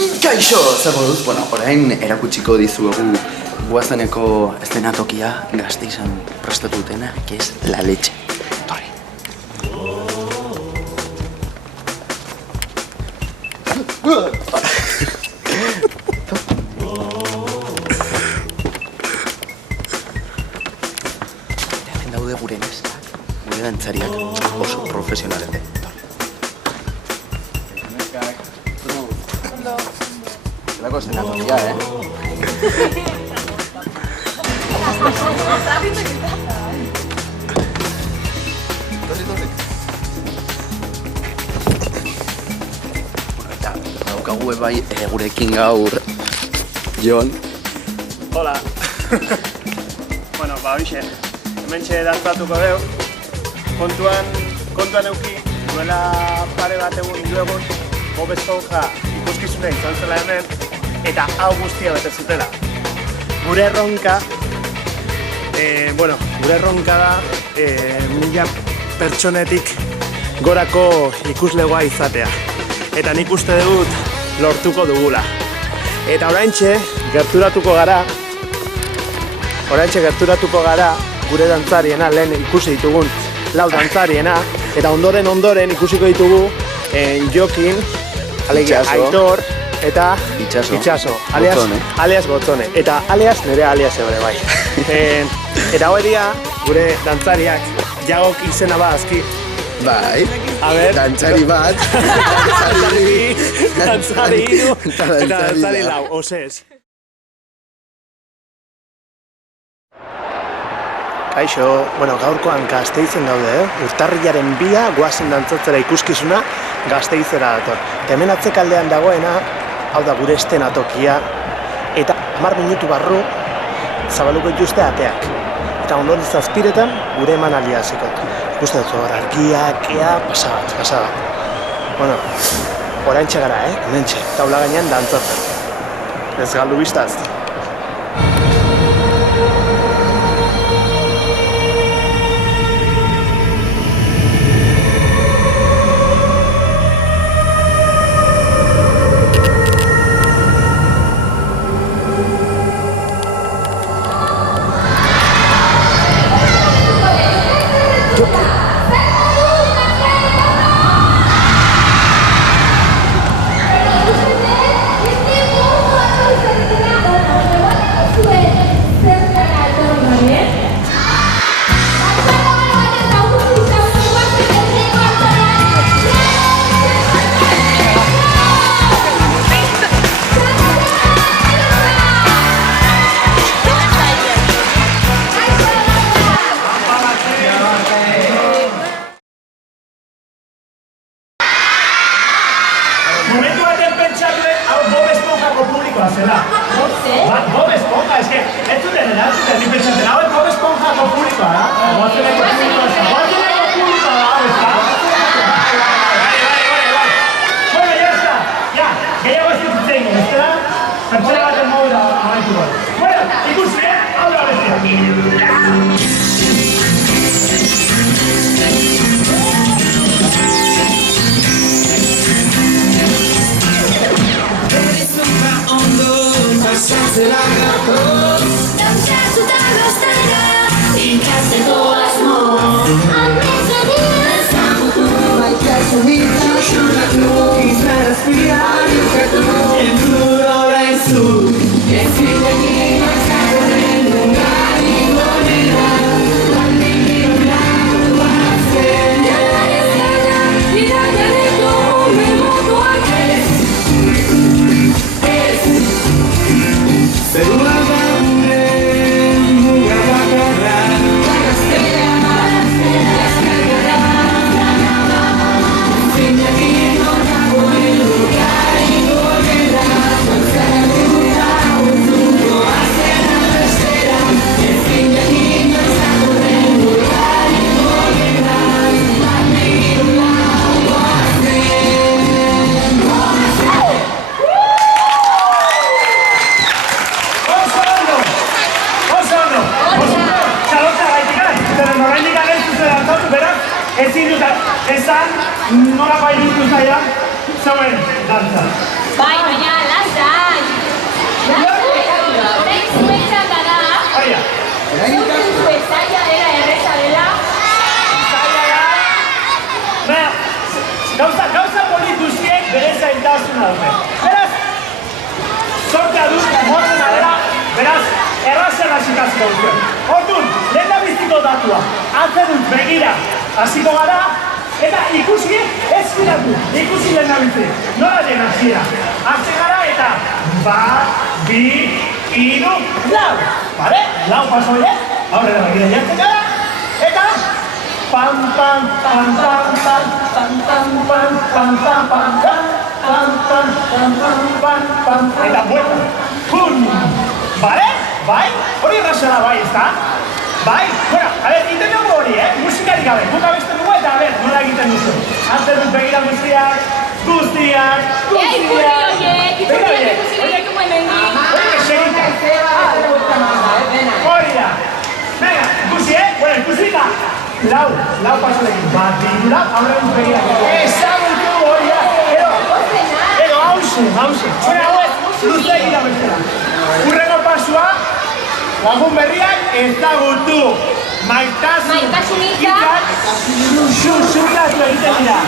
Kaixo, zer moduz? Bueno, orain erakutsiko dizuegu guazeneko eszenatokia Gasteizen prestatu dutena, que es la leche. Torri. Hemen daude gure neskak, gure dantzariak oso profesionalete. Zelako eszenatokia, Eta daukagu bai gurekin gaur Jon. Hola. Bueno, hoxe, hementxe dantzatuko deu. Kontuan euki, duela pare bat egun Bob Esponja ikuskizuna izan zela hemen, eta hau guztia bete zutela. Gure erronka da 1000 pertsonetik gorako ikuslegoa izatea. Eta nik uste dut lortuko dugula. Eta oraintxe gerturatuko gara gure dantzariena, lehen ikusi ditugun 4 dantzariena, eta ondoren ikusiko ditugu Jokin, Aitor eta Itxaso, alias Gotzone, eta alias nire alias ebre bai. Eta hori dira, gure dantzariak, jagok izena azki. Bai, dantzari bat, dantzari hiru, eta dantzari lau, osez. Kaixo, gaurkoan Gasteizen gaude, urtarrilaren 2 goazen dantzatzera ikuskizuna Gasteizera dator. Eta hemen atzekaldean dagoena, hau da gure eszenatokia, eta 10 minutu barru zabaluko dituzte ateak. Eta ondoren 7:00 gure emanaldia hasiko. Ikusten dut hor argiak, pasa bat. Oraintxe gara, hementxe, taula gainean dantzatzen. Ez galdu bistaz. Momentu baten pentsatuen, hau Bob Esponjako publikoa zela. Bob Esponja, ez zuten erantzuten, ni pentsatzen, hau Bob Esponjako publikoa da. Goazeneko publikoa da, hau ez da. Bueno, ya está, gehiago ez dutzen, ez da? Pertsona baten modura amaituko. Bueno, ikusi, hau da bestia. Dantzatu da goztara, ikasteko asmo. Amezari ezagutu, baitasun itxasunatu, izmarazpian ukatu, entzun orain zu, ezin azkarren ungari gonera, landin laguazen. Jalarez gara, iragareko memokoak ez. Zerua bauren muga bakarra, Gaztea, azkargara, Zinakien horragoen lukari gorera, Gontzara dura urtuko azera bestera, Zinakien horragoen lukari gorera, Landin laguazen. Ezin dut esan nola bai dut zaidan zeuen dantza. Bai, baina dut begira hasiko gara, eta ikusi ez giratu, ikusi lehen nabitzi. Nola den hasiera. Hasi gara eta bat, bi, hiru, lau. Bale? Lau paso horiek, aurrera begira jartzen gara, eta pam, pam, pam, pam, pam, pam, pam, pam, pam, pam, pam, pam, eta vuelta. Pum! Bale? Bai? Hori errazela bai, ezta? Bai? Bueno, a ver, egiten dugu hori, musikarik gabe. Guk abesten dugu eta, a ver, nola egiten duzu. Hartzen dut begira guztiak. Ikurri horiek ikusi ditugu hemendik. Hori da. Venga, ikusi, bueno, ikusi da. Lau pasolekin. Bat, bidura, aurre dut begira. Ezagutu hori da. Edo, hause. Zure hauez, luze egira bestela. Urrego pasua, lagun berriak ezagutu. Maitasun hitzak susurratu egiten dira.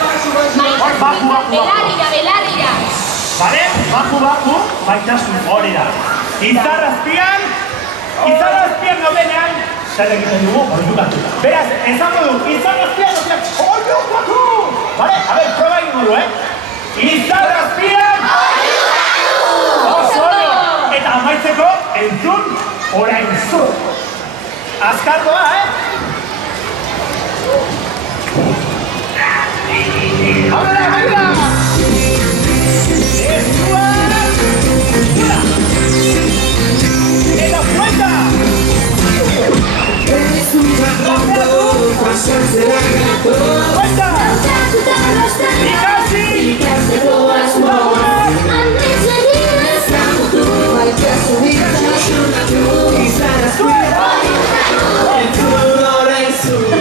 Belarrira. Bale? Baku, maitasun hori da. Izarrazpian gaudenean, zer egiten dugu, oiukatu. Beraz, ezango du, izarrazpian oiukatu! Bale? A ver, proba egin modu, Izarrazpian oso ondo! Eta amaitzeko, entzun, orain zu. Azkar doa, ¡Ahora, venga! ¡Escuad! ¡Fuera! ¡En la puerta! ¡Puerta! ¡Y casi!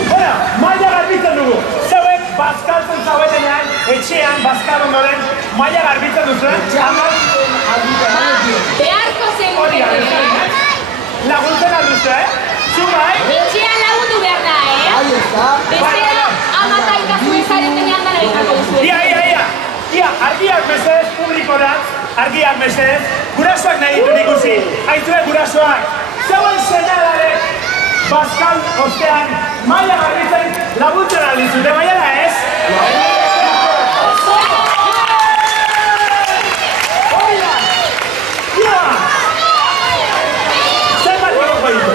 Bueno, maila garbitzen dugu. Zeuek bazkaltzen zauetenean, etxean, bazkal ondoren, maila garbitzen duzuen. Beharko zenukete. Laguntzen alduzu, Zu bai? Etxean lagundu behar da, Bestela, amata ikazuen zaretenean dara ikako duzu. Ia, argiak mesedez publikorat, argiak mesedez, gurasoak nahi ditut ikusi. Aitzue gurasoak, zeuen senadare bazkal ostean, maila garbitzen laguntzen aldizute, maiala ez? Hori da! Ia! Zer bat egoko ditu?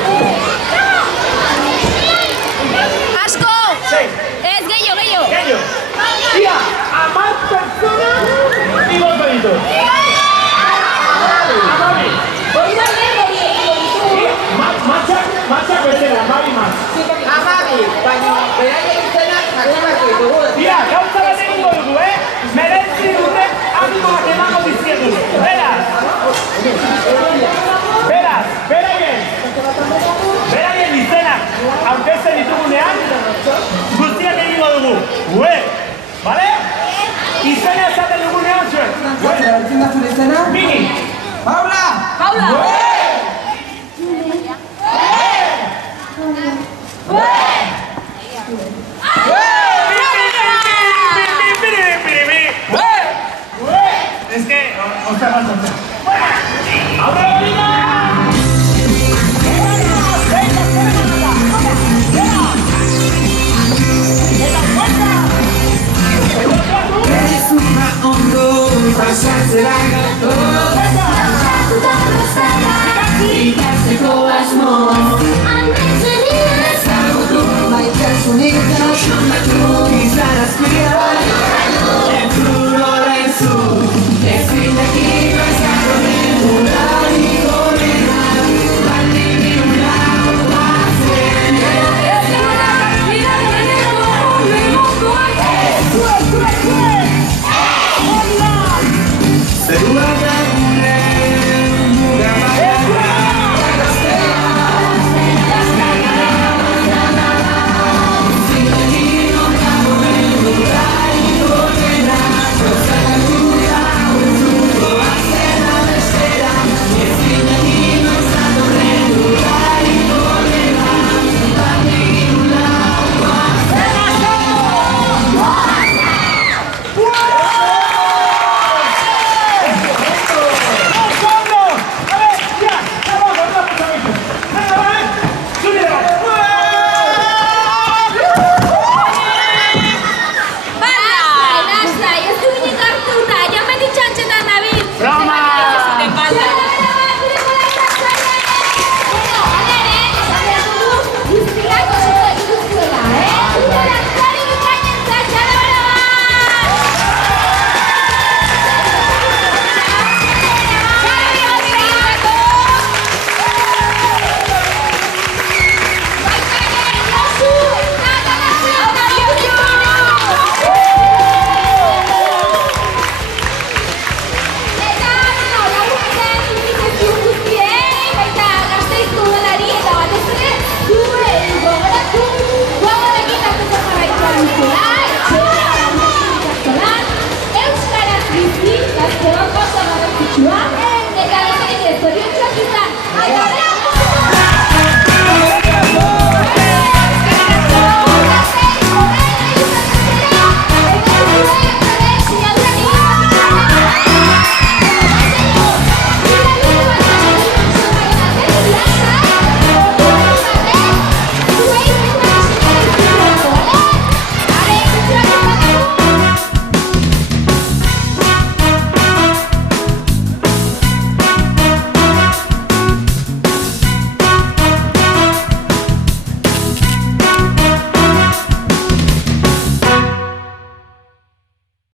Asko! Zein? Ez, gehiago! Gehiago! Ia! 10 pertsona igoko ditu! Amabi! Matxak bezala, amabi mat! Ia, gauza bat egingo dugu, Merentzi dute amimoak emango dizkietu. Beraien izenak aurkezten ditugunean, guztiak egingo dugu. Bale? Izena esaten dugunean zuen. Mini! Paula! Es que, observando. ¡Ahora venga! Ondo pasatzera gator